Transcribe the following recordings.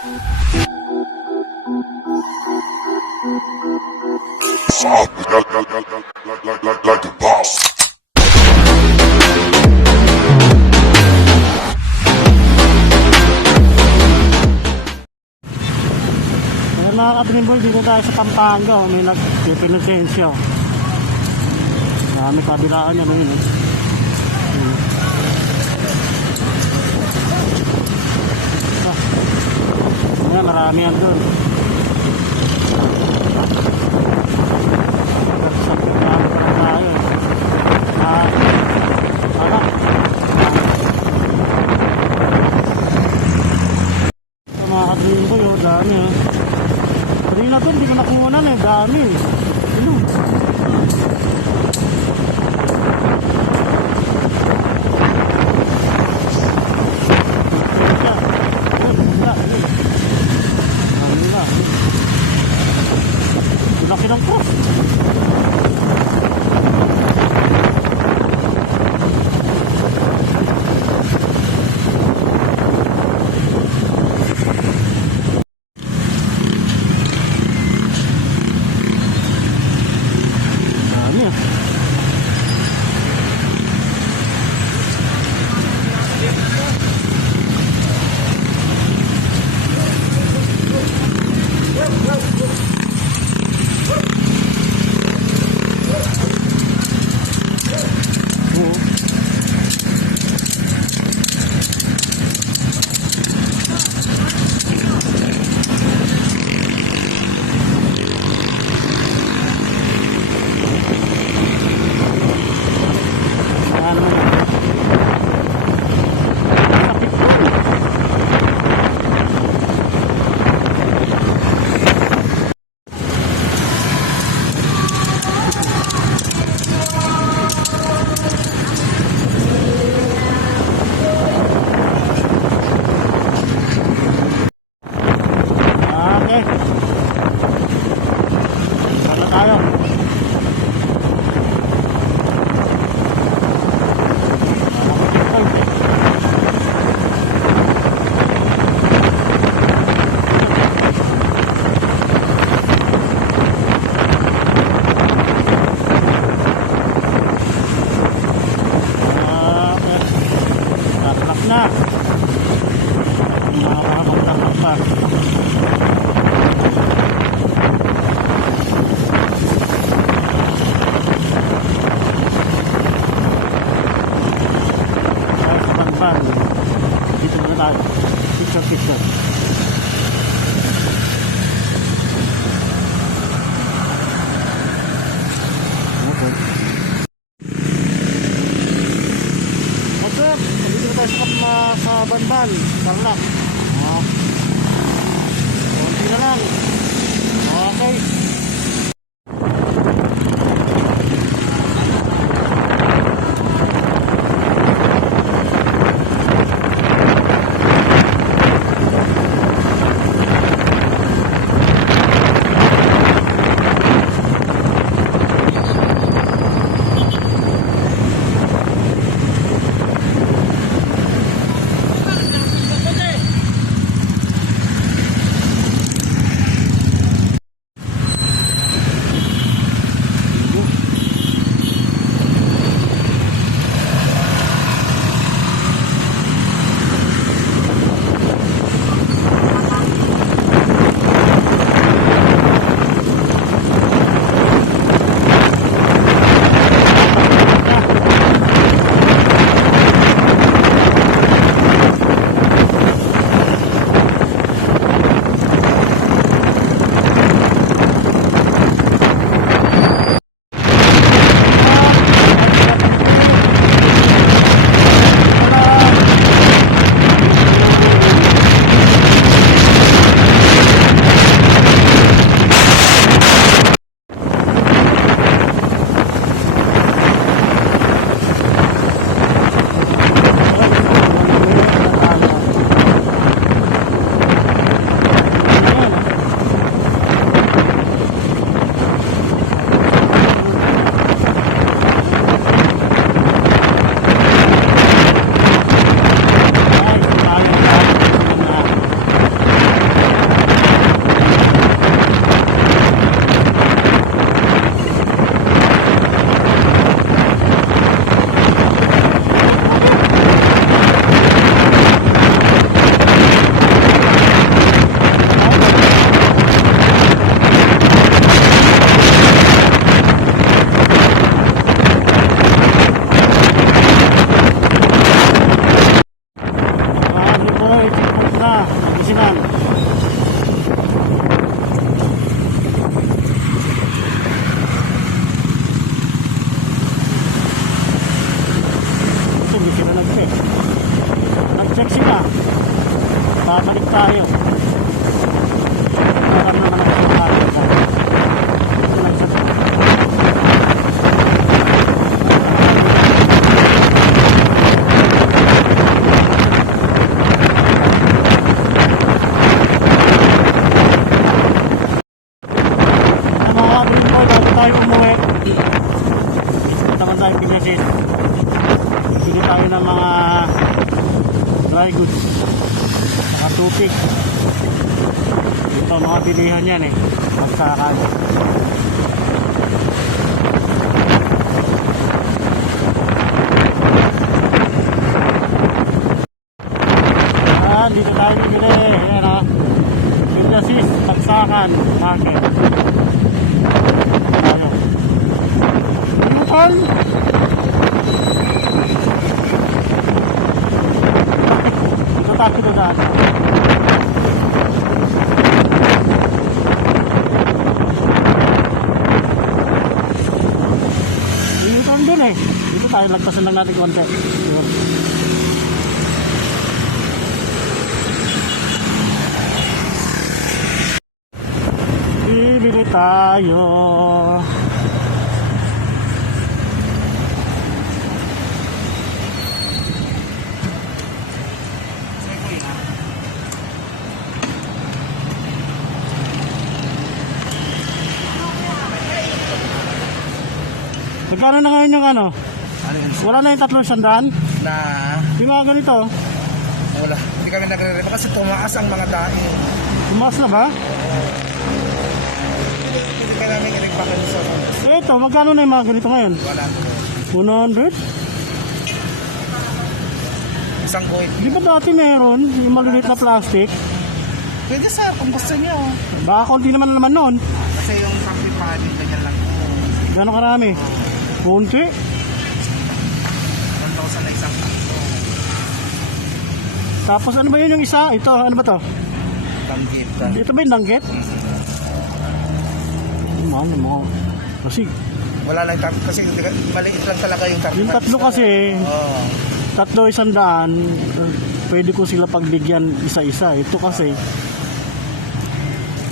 Like the boss. Kaya mga ka-Dream Boy, dito tayo sa Pampanga. May nag-pinusensya. May kabilaan niya ngayon. Ayan, marami yan doon. Mga ka-Dream Boy, dami ha. Kanina doon, hindi ko nakunan eh, dami. Laki ng cross. Dami ah. Na nakakapagtakpak sa Banban. Dito na tayo, picture. Okay. Dito tayo sa Banban, Tarlac. Konti na lang. Okay. Ito mga bilihan yan eh. Magsakan. Dito tayo bibili. Ayan o. Villasis, Bagsakan, Market. Tayo. Ano tol? Dito tayo doon. Yung doon eh. Dito tayo, lagpasan lang natin konti. Yun. Bibili tayo. Magkano na ngayon yung ano? Ano yun? Wala na yung 300? Na Di mga ganito. wala. Hindi kami nagre-rema kasi tumaas ang mga dahil. Tumaas na ba? Hindi kaya namin i-repackage sa Ito, magkano na yung mga ganito ngayon? 100. 100? Isang guhit. Di ba dati meron yung maliliit na plastic? Pwede sir, kung gusto niyo. Baka konti naman noon. Kasi yung coffee pad, ganyan lang. Gano'ng karami? Konti? 1,000 na isang takso. Tapos ano ba yun yung isa? Ito, ano ba to? Tanggit. Ito ba yung danggit? Mahal na mahal. Kasi Wala lang tatlo kasi maliit lang talaga yung tatlo. yung tatlo kasi, Oo. tatlo 100, pwede ko sila pagbigyan isa-isa. Ito kasi,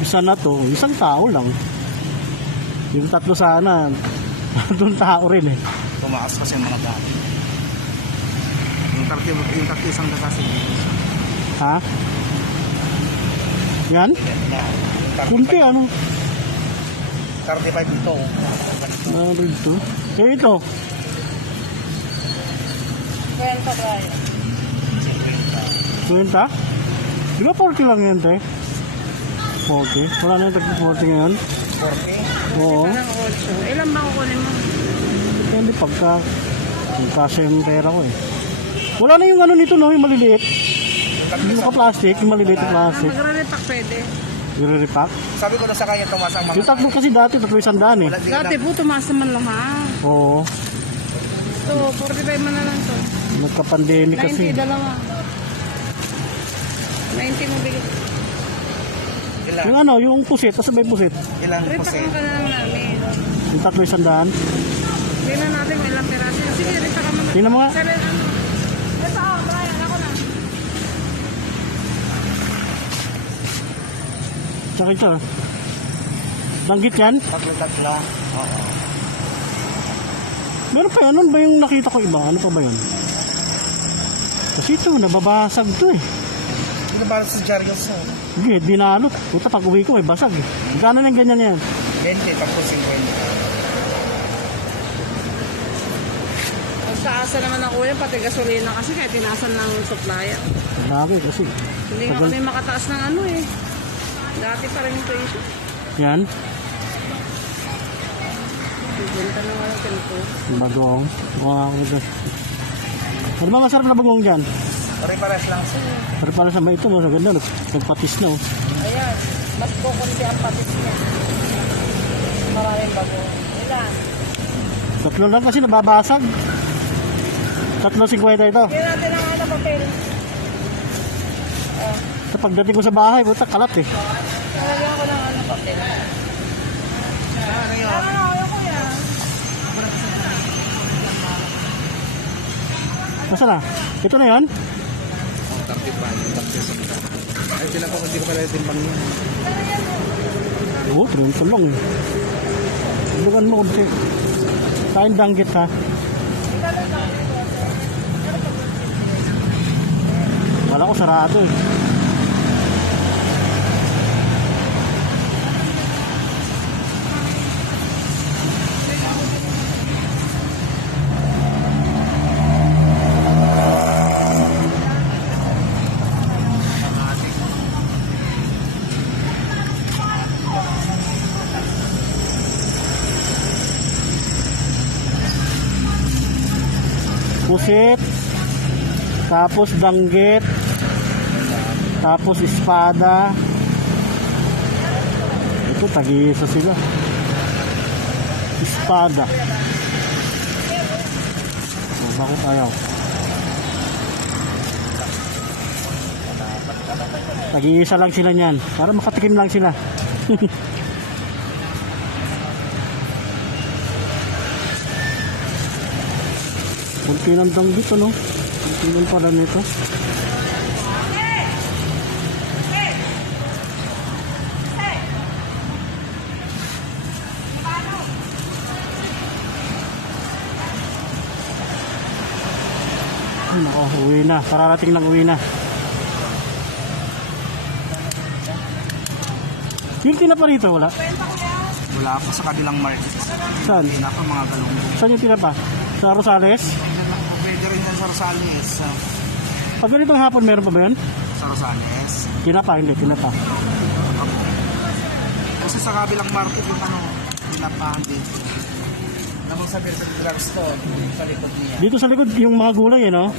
isa na to, isang tao lang. Yung tatlo sana, doon tao rin eh. Tumaas kasi yung mga dahil. Yung tatlo isang kasi. Ha? Yan? Kunti ano? 35 ito. Ito. Eh ito. Kwenta tayo. 20? Di ba 40 lang yan, te? 40? Wala na yung 40 ngayon? 40? Oo. Parang 8. Ilan ba kukunin mo? Depende pagka yung kasya yung pera ko eh. Wala na yung ano nito no, yung maliliit. Yung naka-plastic, yung maliliit na plastic. Magre-repack pwede. I-repack. Sabi ko na sa kanya tumaas ang mga Yung tatlo kasi dati, tatlo 100 eh. Wala din Dati po, tumaas naman lang ha. Oo. So, 45 mo na lang to. Nagka-pandemic 90, kasi. dalawa. 90 mo bigay. Ilan? Yung ano, yung pusit, tapos ba yung pusit? Ilan Repack kasi? mo ka na lang namin. Yung tatlo 100. Tingnan natin kung ilang peraso. Sige, repack ka mo. Tingnan mo nga. Sabi, ano? Ito, Brian, ako na. Tsaka ito. Danggit yan? Tatlo. Oo. Meron pa yan. Ano ba yung nakita ko iba? Ano pa ba yun? Kasi ito, nababasag to eh. Hindi na ba sa Jarios? Hindi, dinalot. Puta, pag uwi ko, basag eh. Gano'n yung ganyan yan? 20, tapos 50. Pagkaasa naman ng kuya, pati gasolina kasi kaya tinasan ng supplier. Grabe kasi. Hindi nga kami makataas ng ano eh. Dati pa rin ito issue. Yan. Bibenta na nga yung tempo. Bagong. Wow. Ano ba masarap na bagong dyan? Pare-pares lang sir. Pero para sa ito, mas ganda. Nagpatis na oh. Ayan, mas kukunti ang patis niya. Maraming bago. Ilan? Tatlo lang kasi nababasag. 3.50 ito. Hindi natin ang ano papel. Sa pagdating ko sa bahay, puta, kalat eh. Nalagyan ko ng ano papel. Ano yun? Ano, yung kuya? Nasaan na? Ito na yan? 35. Ay, tinan ko kung di ko pala timbang yun. Oo, 30 lang eh. Dugan mo kunti. Kain danggit ha. Wala ko sarado eh. pusit, tapos danggit, tapos espada. Ito, tag-iisa sila. Espada. O, bakit ayaw? Tag-iisa lang sila niyan. Para makatikim lang sila. Kunti ng danggit, ano? Kunti lang pala nito. Ay, nako, uwi na. Kararating lang uwi na. Yung tinapa rito, wala? Wala po sa kabilang market. Saan? Hindi na po mga galunggong. Saan yung tinapa? Sa Rosales? Pwede rin yan sa Rosales. Pag ganitong hapon, meron pa ba yun? Sa Rosales. Tinapa, hindi. Tinapa. Kasi sa kabilang market yung ano, pinapahan din. Naman sa Virgin Drugstore, sa likod niya. Dito sa likod, yung mga gulay, eh, no?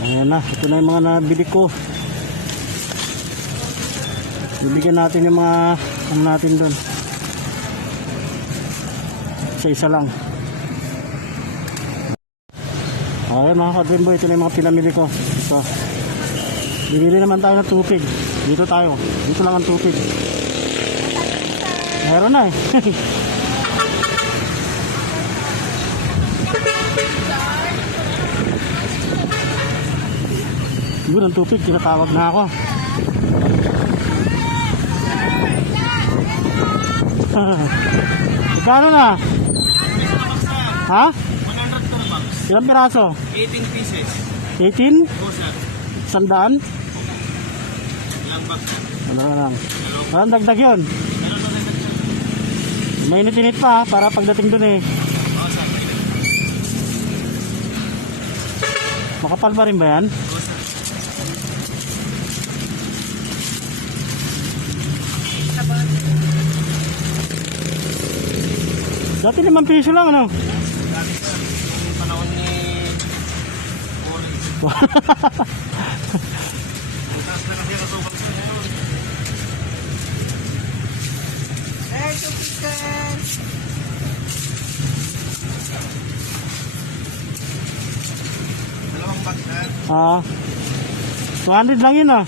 Ayan na, ito na yung mga nabili ko. Bibigyan natin yung mga ano natin doon. Isa-isa lang. Okay mga ka-Dreamboy, ito na yung mga pinamili ko. Ito. Bibili naman tayo ng tupig. Dito tayo. Dito lang ang tupig. Meron na eh. Yun ang tupig, tinatawag na ako. Magkano na? Ha? 100 ilang piraso? 18 pieces. 18? Oh, sir. Sandaan? Ilang box? Ano lang. Parang dagdag yun. Mainit-init pa para pagdating dun eh. Oh, sir. Makapal pa rin ba yan? Oh, sir. Dati 5 piso lang ano? Dati, sir, yung panahon ni Boring. Taas na kasi nasukal sa ngayon. Hey, tupikan! Dalawang box, sir. Ah. 200 lang yun ah.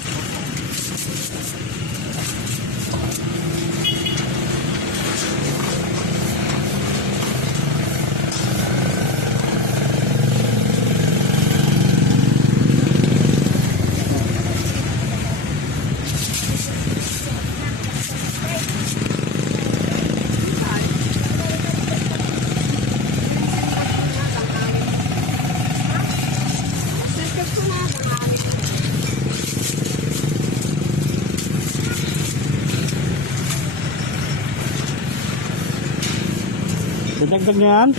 Dadagdag na yan?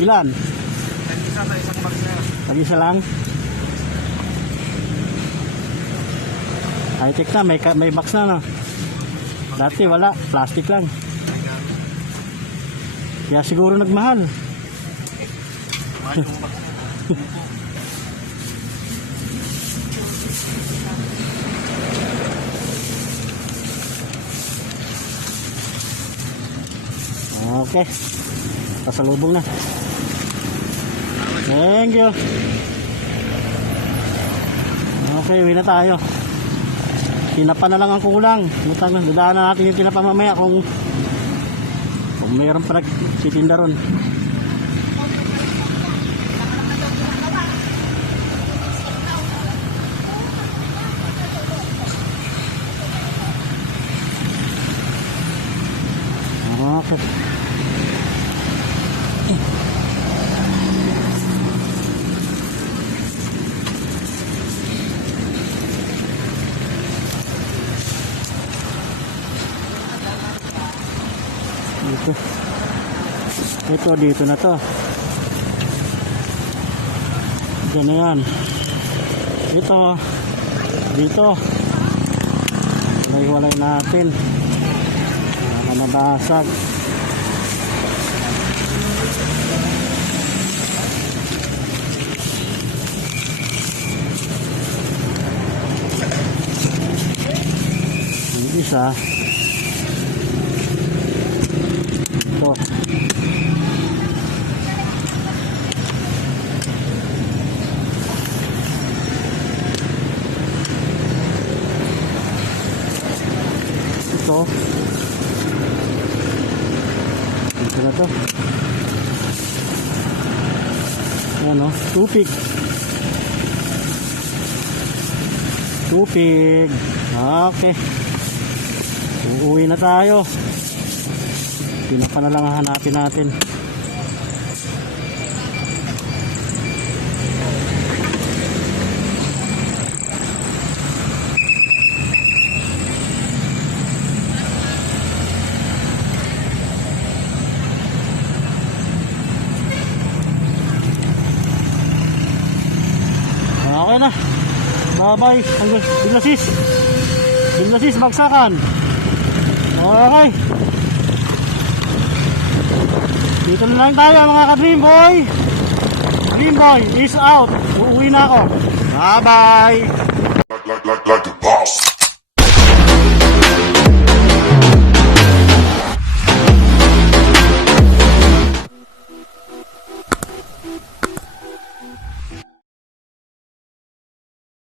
Ilan? Isa sa isang box, sir. Tag-isa lang? High-tech na, may box na no? Dati wala, plastic lang. Kaya siguro nagmahal. Mahal yung box. Okay. Pasalubong na. Thank you. Okay, uwi na tayo. Tinapa na lang ang kulang. Dadaan na natin yung tinapa mamaya kung mayroon pa nagtitinda ron. Okay. Dito na to. Diyan na yan. Dito. Hiwalay natin. Baka nabasag. Yung isa. Ito. Ito. Ito na to. Ayan o, tupig. Tupig. Okay. Uuwi na tayo. Pinaka na lang hanapin natin. Okay na. Bye-bye. Biglasis. Biglasis, bagsakan. Okay. Dito na lang tayo mga ka-Dream Boy. Dream Boy is out. Uuwi na ako. Bye-bye. Like the boss.